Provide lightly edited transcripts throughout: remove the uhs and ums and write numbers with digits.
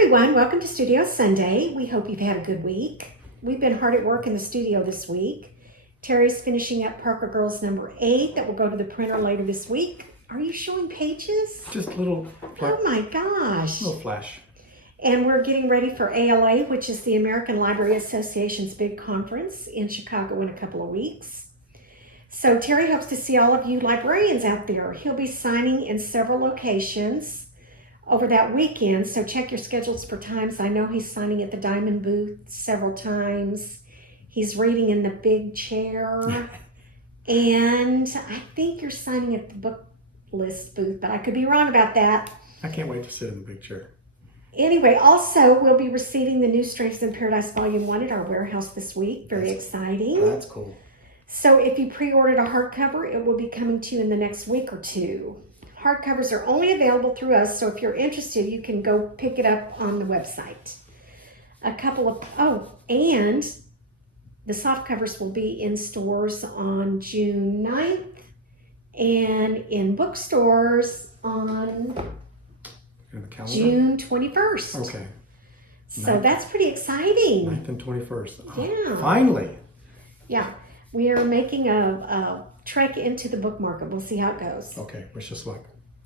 everyone, welcome to Studio Sunday. We hope you've had a good week. We've been hard at work in the studio this week. Terry's finishing up Parker Girls number 8 that will go to the printer later this week. Are you showing pages? Just a little Oh my gosh. little flash. And we're getting ready for ALA, which is the American Library Association's big conference in Chicago in a couple of weeks. So Terry hopes to see all of you librarians out there. He'll be signing in several locations over that weekend, so check your schedules for times. I know he's signing at the Diamond booth several times. He's reading in the big chair. And I think you're signing at the book list booth, but I could be wrong about that. I can't wait to sit in the big chair. Anyway, also, we'll be receiving the new Strangers in Paradise Volume 1 at our warehouse this week. Very exciting. That's cool. So if you pre-ordered a hardcover, it will be coming to you in the next week or two. Hardcovers are only available through us, so if you're interested, you can go pick it up on the website. And the soft covers will be in stores on June 9th and in bookstores on June 21st. Okay. So that's pretty exciting. 9th and 21st. Oh, Yeah. Finally. Yeah. We are making a trek into the book market. We'll see how it goes. Okay, wish us luck.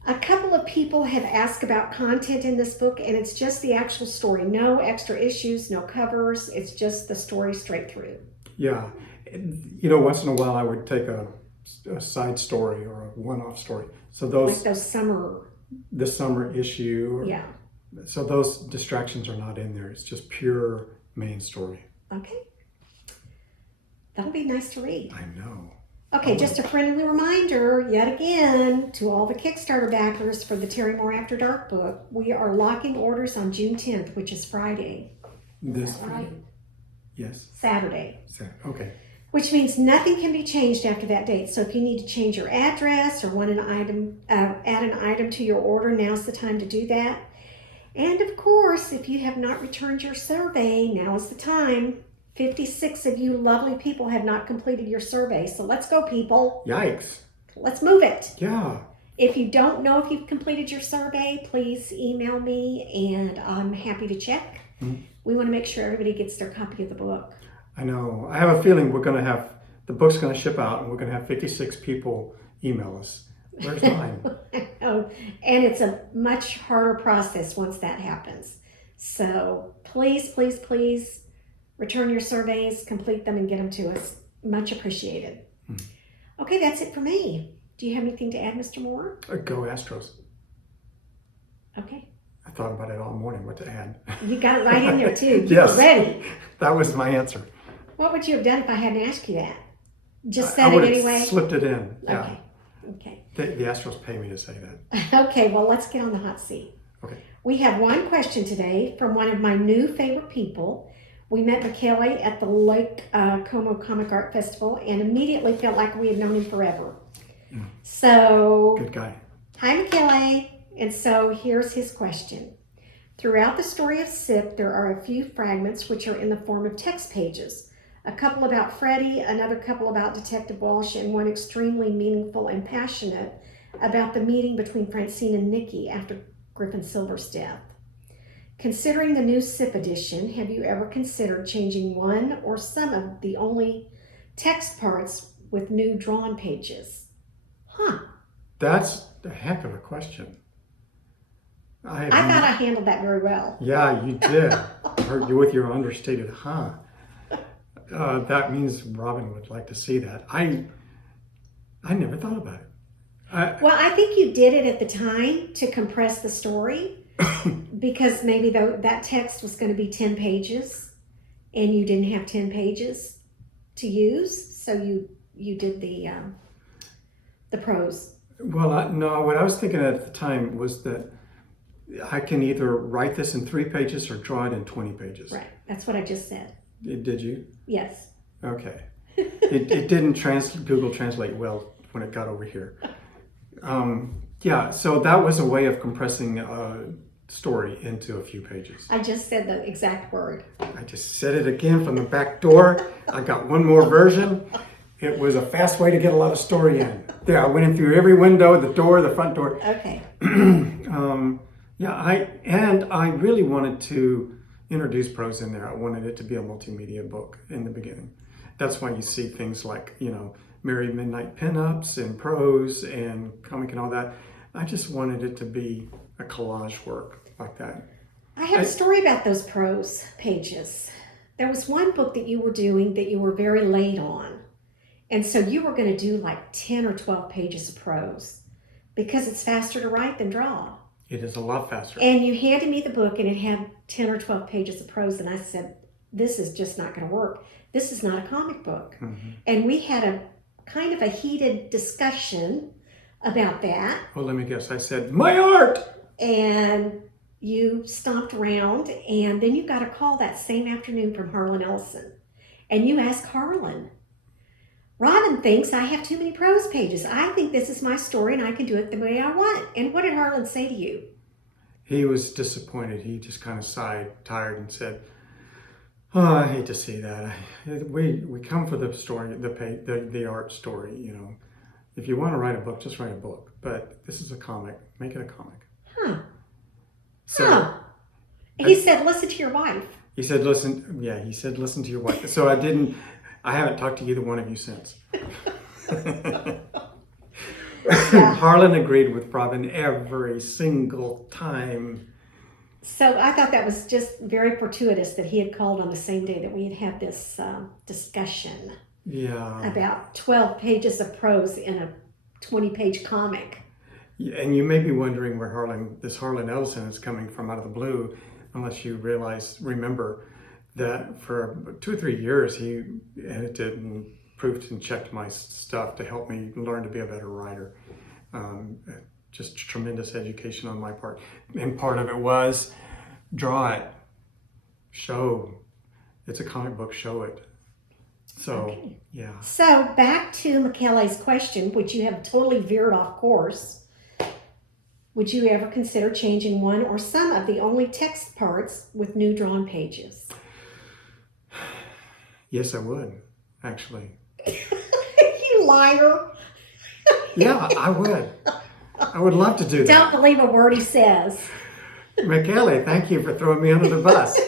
A couple of people have asked about content in this book, and it's just the actual story. No extra issues, no covers. It's just the story straight through. Yeah. You know, once in a while I would take a side story or a one-off story. So Like those summer. the summer issue. Yeah. So those distractions are not in there. It's just pure main story. Okay. That'll be nice to read. I know. Okay, just a friendly reminder, yet again, to all the Kickstarter backers for the Terry Moore After Dark book, we are locking orders on June 10th, which is Friday. This that right? Yes. Saturday. Okay. Which means nothing can be changed after that date. So if you need to change your address or want an item, add an item to your order, now's the time to do that. And of course, if you have not returned your survey, now is the time. 56 of you lovely people have not completed your survey. So let's go, people. Yikes. Let's move it. Yeah. If you don't know if you've completed your survey, please email me and I'm happy to check. Mm-hmm. We want to make sure everybody gets their copy of the book. I know. I have a feeling the book's going to ship out and we're going to have 56 people email us. Where's mine? Oh, and it's a much harder process once that happens. So please, please, please return your surveys, complete them, and get them to us. Much appreciated. Okay, that's it for me. Do you have anything to add, Mr. Moore? Go Astros. Okay. I thought about it all morning what to add. You got it right in there, too. Yes. You were ready. That was my answer. What would you have done if I hadn't asked you that? Just I said it would have anyway? slipped it in. Yeah. Okay. The Astros pay me to say that. Okay, well, let's get on the hot seat. Okay. We have one question today from one of my new favorite people. We met Michele at the Lake Como Comic Art Festival and immediately felt like we had known him forever. Yeah. So, Good guy. hi Michele. And so here's his question. Throughout the story of Sip, there are a few fragments which are in the form of text pages. A couple about Freddie, another couple about Detective Walsh, and one extremely meaningful and passionate about the meeting between Francine and Nikki after Griffin Silver's death. Considering the new SIP edition, have you ever considered changing one or some of the only text parts with new drawn pages? Huh. That's a heck of a question. I thought I handled that very well. Yeah, you did. Heard you with your understated huh. That means Robin would like to see that. I never thought about it. Well, I think you did it at the time to compress the story because maybe that text was going to be 10 pages and you didn't have 10 pages to use, so you did the prose. Well, no, what I was thinking at the time was that I can either write this in 3 pages or draw it in 20 pages. Right, that's what I just said. Did you? Yes. Okay. It didn't Google Translate well when it got over here. Yeah, so that was a way of compressing a story into a few pages. I just said the exact word. I just said it again from the back door. I got one more version. It was a fast way to get a lot of story in. There, I went in through every window, the door, the front door. Okay. Yeah, I really wanted to introduce prose in there. I wanted it to be a multimedia book in the beginning. That's why you see things like, Merry Midnight Pinups and prose and comic and all that. I just wanted it to be a collage work like that. I have a story about those prose pages. There was one book that you were doing that you were very late on. And so you were going to do like 10 or 12 pages of prose because it's faster to write than draw. It is a lot faster. And you handed me the book and it had 10 or 12 pages of prose. And I said, this is just not going to work. This is not a comic book. Mm-hmm. And we had a kind of a heated discussion about that. Well, let me guess. I said, my art! And you stomped around. And then you got a call that same afternoon from Harlan Ellison. And you asked Harlan, Robin thinks I have too many prose pages. I think this is my story and I can do it the way I want. And what did Harlan say to you? He was disappointed. He just kind of sighed, tired, and said, "Oh, I hate to see that. We come for the story, the art story. If you want to write a book, just write a book. But this is a comic. Make it a comic." Huh. So huh. He said, listen to your wife. He said, listen. Yeah, he said, listen to your wife. So I haven't talked to either one of you since. Harlan agreed with Robin every single time. So I thought that was just very fortuitous that he had called on the same day that we had had this discussion about 12 pages of prose in a 20-page comic. And you may be wondering where this Harlan Ellison is coming from out of the blue, unless you remember that for 2 or 3 years he edited and proofed and checked my stuff to help me learn to be a better writer. Just tremendous education on my part. And part of it was draw it, show. It's a comic book, show it. So, okay. Yeah. So back to Michele's question, which you have totally veered off course. Would you ever consider changing one or some of the only text parts with new drawn pages? Yes, I would, actually. You liar. Yeah, I would. I would love to do that. Don't believe a word he says. Michele, thank you for throwing me under the bus.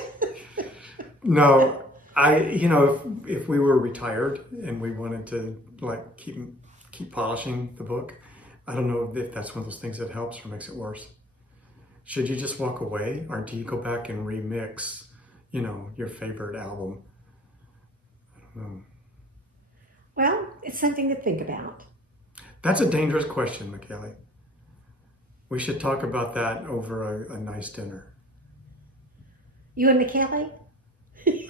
No, if we were retired and we wanted to keep polishing the book, I don't know if that's one of those things that helps or makes it worse. Should you just walk away, or do you go back and remix, your favorite album? I don't know. Well, it's something to think about. That's a dangerous question, Michele. We should talk about that over a nice dinner. You and Michele?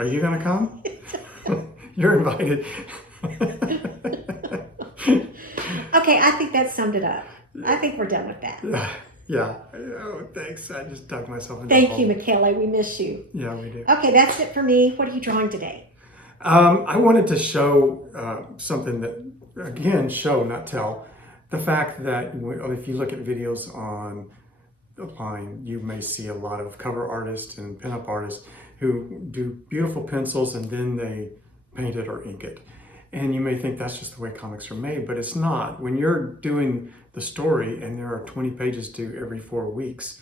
Are you going to come? You're invited. Okay, I think that summed it up. I think we're done with that. Yeah. Oh, thanks. I just dug myself into Thank you, Michele. We miss you. Yeah, we do. Okay, that's it for me. What are you drawing today? I wanted to show something that, again, show, not tell. The fact that if you look at videos online, you may see a lot of cover artists and pinup artists who do beautiful pencils and then they paint it or ink it. And you may think that's just the way comics are made, but it's not. When you're doing the story and there are 20 pages due every 4 weeks,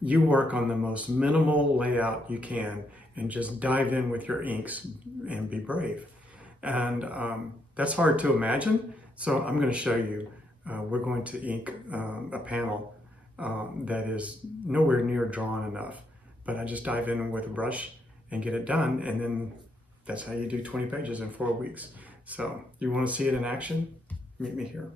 you work on the most minimal layout you can and just dive in with your inks and be brave. And that's hard to imagine. So I'm going to show you. We're going to ink a panel that is nowhere near drawn enough, but I just dive in with a brush and get it done. And then that's how you do 20 pages in 4 weeks. So you want to see it in action? Meet me here.